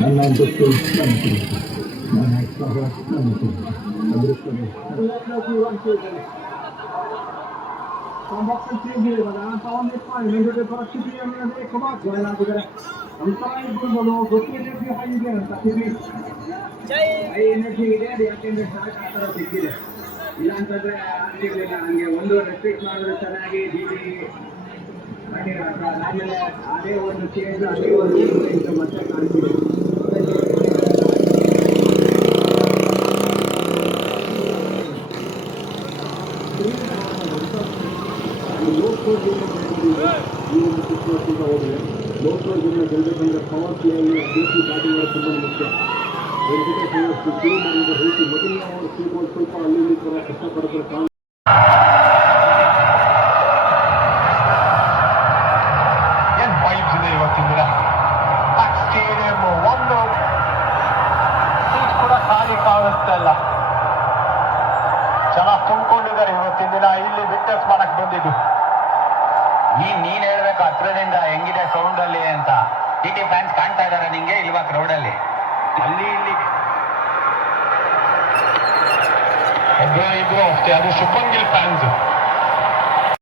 ನನ್ನ ಗೊತ್ತು ಇಷ್ಟ ಅನ್ಸುತ್ತೆ. ನನ್ನ ಇಷ್ಟ ಅನ್ಸುತ್ತೆ. ಅದೃಷ್ಟವೇ Combakken tegen de aantal met pijn. Dat is wat je hier mee gemaakt wordt. En dan een klein beetje goed in het gaan. Dat is energie ಇದೆ ಅದು ಯಾಕೆಂದ್ರೆ ಸ್ಟಾರ್ಟ್ ಆ ಥರ ಸಿಕ್ಕಿದೆ. ಇಲ್ಲ ಅಂತಂದ್ರೆ ಆಗ್ತಿರ್ಲಿಲ್ಲ. ಹಂಗೆ ಒಂದು ರೆಸ್ಪೆಕ್ಟ್ ಮಾಡಿದ್ರೆ ಚೆನ್ನಾಗಿ ಜಿಟಿ ಆಮೇಲೆ ಅದೇ ಒಂದು ಚೇಂಜ್ ಅದೇ ಒಂದು ಮತ್ತೆ ಕಾಣ್ತಿದೆ. ಲೋಕಸಭೆಯಿಂದ ಹೋದರೆ ಲೋಕಸಭೆಯಿಂದ ಗೆಲ್ಲಬೇಕಂದ್ರೆ ಪವರ್ ಪ್ಲೇಯಲ್ಲಿ ದೇಶಿ ಬ್ಯಾಟಿಂಗ್ ತುಂಬ ಮುಖ್ಯ. ವೆಂಕಟೇಶ್ ಶುರು ಮಾಡಿದ ರೀತಿ ಮೊದಲನೇ ಓವರ್ ಸ್ವಲ್ಪ ಅಲ್ಲಿ ಕೂಡ ಕಷ್ಟಪಡ್ತಾರೆ ಕಾರಣ ಇವತ್ತಿನ ದಿನ ಸ್ಟೇಡಿಯಂ ಒಂದು ಸೀಟ್ ಕೂಡ ಖಾಲಿ ಕಾಣಿಸ್ತಾ ಇಲ್ಲ. ಜನ ತುಂಬಿಕೊಂಡಿದ್ದಾರೆ ಇವತ್ತಿನ ದಿನ. ಇಲ್ಲಿ ವಿಟ್ನೆಸ್ ಮಾಡಕ್ ಬಂದಿದ್ದು ನೀನ್ ಹೇಳ್ಬೇಕು ಹತ್ರದಿಂದ ಹೆಂಗಿದೆ ಸೌಂಡ್ ಅಲ್ಲಿ ಅಂತ. ಟಿ ಫ್ಯಾನ್ಸ್ ಕಾಣ್ತಾ ಇದಾರೆ ನಿಂಗೆ ಇಲ್ವಾ ಕ್ರೌಡ್ ಅಲ್ಲಿ? ಅಲ್ಲಿ ಇಲ್ಲಿ ಇಬ್ರು ಅಷ್ಟೇ. ಅದು ಶುಭನ್ ಗಿಲ್ ಫ್ಯಾನ್ಸ್.